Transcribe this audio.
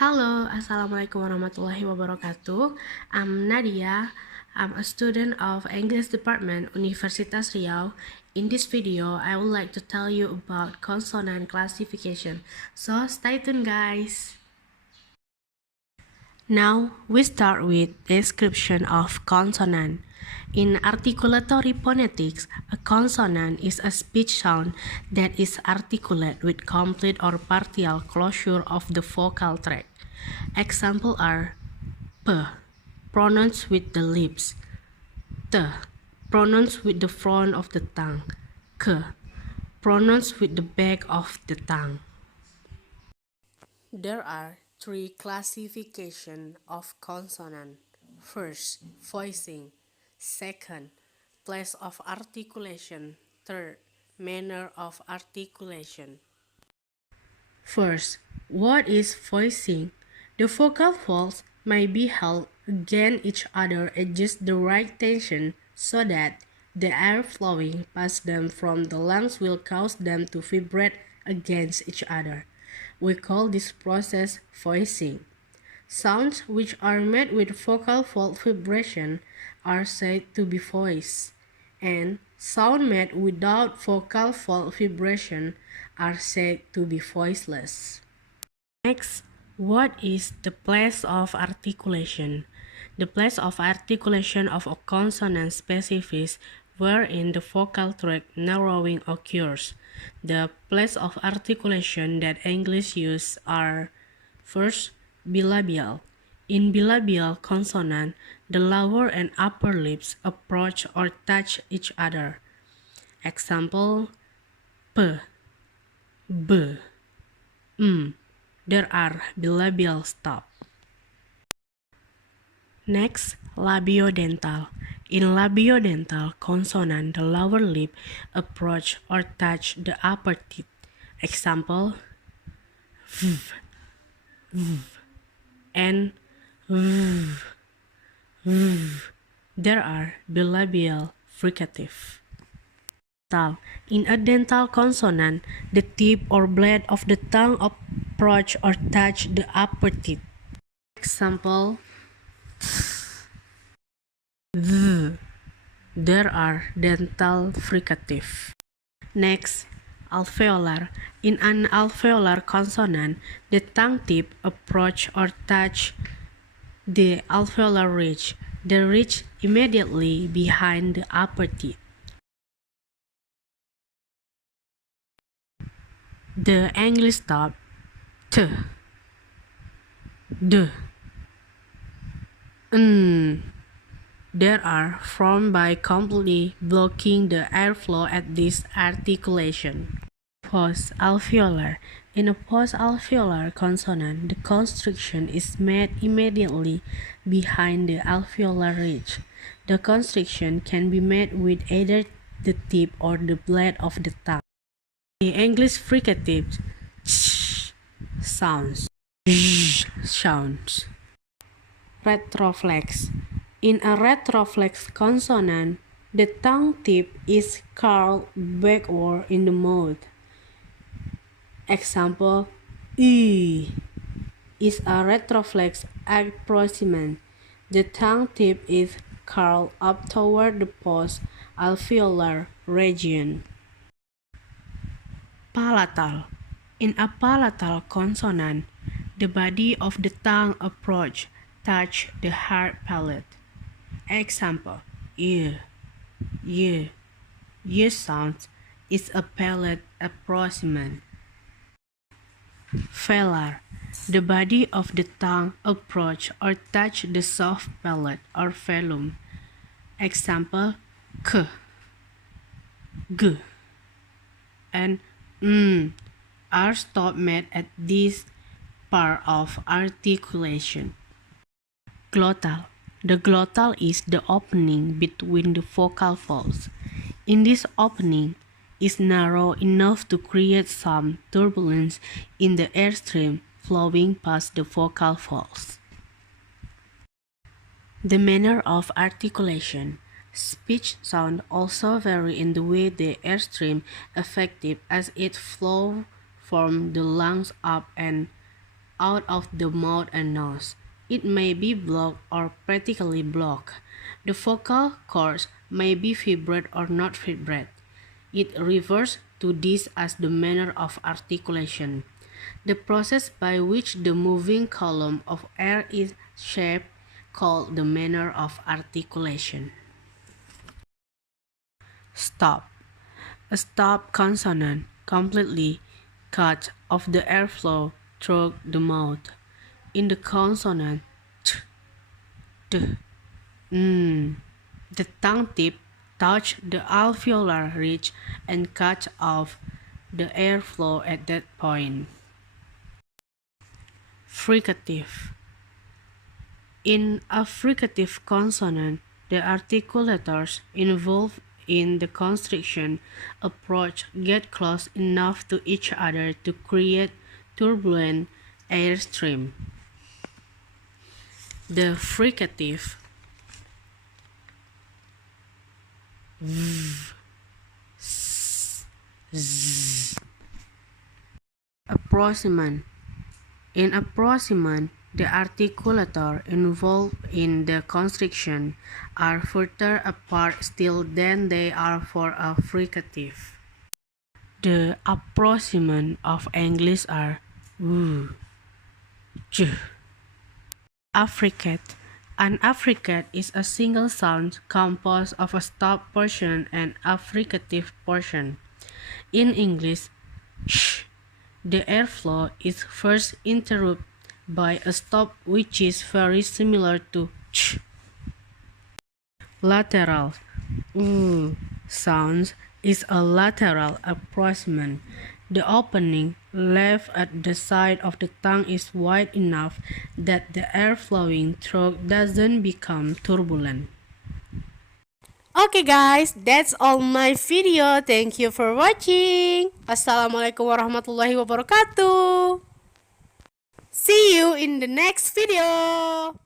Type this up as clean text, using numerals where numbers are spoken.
Halo, Assalamualaikum warahmatullahi wabarakatuh. I'm Nadia. I'm a student of English Department, Universitas Riau. In this video, I would like to tell you about consonant classification. So stay tuned, guys. Now, we start with description of consonant. In articulatory phonetics, a consonant is a speech sound that is articulate with complete or partial closure of the vocal tract. Examples are p, pronounced with the lips; t, pronounced with the front of the tongue; k, pronounced with the back of the tongue. There are three classifications of consonant. First, voicing. Second, place of articulation. Third, manner of articulation. First, what is voicing? The vocal folds may be held against each other at just the right tension so that the air flowing past them from the lungs will cause them to vibrate against each other. We call this process voicing. Sounds which are made with vocal fold vibration are said to be voiced, and sounds made without vocal fold vibration are said to be voiceless. Next, what is the place of articulation? The place of articulation of a consonant specifies wherein the vocal tract narrowing occurs. The place of articulation that English use are: first, bilabial. In bilabial consonant, the lower and upper lips approach or touch each other. Example: p, b, m. There are bilabial stops. Next, labiodental. In labiodental consonant, the lower lip approach or touch the upper teeth. Example: v, v, and v, v. There are bilabial fricative. In a dental consonant, the tip or blade of the tongue approach or touch the upper teeth. Example: th. There are dental fricative. Next, alveolar. In an alveolar consonant, the tongue tip approach or touch the alveolar ridge, the ridge immediately behind the upper teeth. The English stop t, d, n. There are formed by completely blocking the airflow at this articulation. Post-alveolar. In a post-alveolar consonant, the constriction is made immediately behind the alveolar ridge. The constriction can be made with either the tip or the blade of the tongue. The English fricative sh sounds, sh sounds. Retroflex. In a retroflex consonant, the tongue tip is curled backward in the mouth. Example: e is a retroflex approximant. The tongue tip is curled up toward the post-alveolar region. Palatal. In a palatal consonant, the body of the tongue approach, touch the hard palate. Example: y. Y sound is a palate approximant. Velar. The body of the tongue approach or touch the soft palate or velum. Example: k, g, and are stop made at this part of articulation. Glottal. The glottal is the opening between the vocal folds. In this opening is narrow enough to create some turbulence in the airstream flowing past the vocal folds. The manner of articulation. Speech sound also vary in the way the airstream effective as it flows from the lungs up and out of the mouth and nose. It may be blocked or practically blocked. The vocal cords may be vibrate or not vibrate. It refers to this as the manner of articulation, the process by which the moving column of air is shaped, called the manner of articulation. Stop. A stop consonant completely cuts off the airflow through the mouth. In the consonant t, d, n, the tongue tip touches the alveolar ridge and cuts off the airflow at that point. Fricative. In a fricative consonant, the articulators involved in the constriction approach get close enough to each other to create turbulent airstream. The fricative v, s, z. Approximant. In approximant, the articulator involved in the constriction are further apart still than they are for a fricative. The approximant of English are w, j. Affricate. An affricate is a single sound composed of a stop portion and a fricative portion. In English, sh, the airflow is first interrupted by a stop which is very similar to ch. Lateral. Sounds is a lateral approximant. The opening left at the side of the tongue is wide enough that the air flowing through doesn't become turbulent. Okay guys, that's all my video. Thank you for watching. Assalamualaikum warahmatullahi wabarakatuh. See you in the next video.